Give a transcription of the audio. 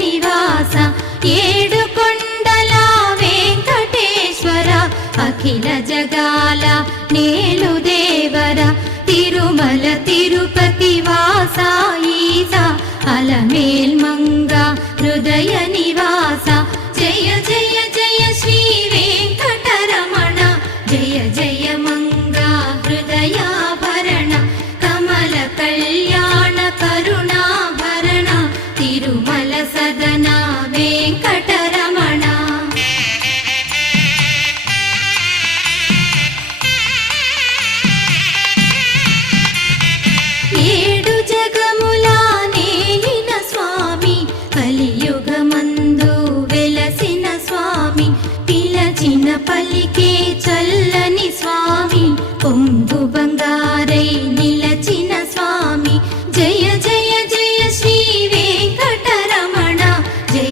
నివాస ఏడు కొండల వెంకటేశ్వర అఖిల జగాల నేలు దేవర తిరుమల తిరుపతి వాస ఈస అలమేల్ మంగ హృదయ నివాస జయ జయ జయ శ్రీ వెంకటరమణ జయ జయ మంగ హృదయాభరణ కమల కళ్యాణ కరుణాభరణ తిరుమల సదన వెంకటరమణ ఏడు జగముల నేలిన స్వామి కలియుగమందు వెలసిన స్వామి పిలచిన పలికే చల్లని స్వామి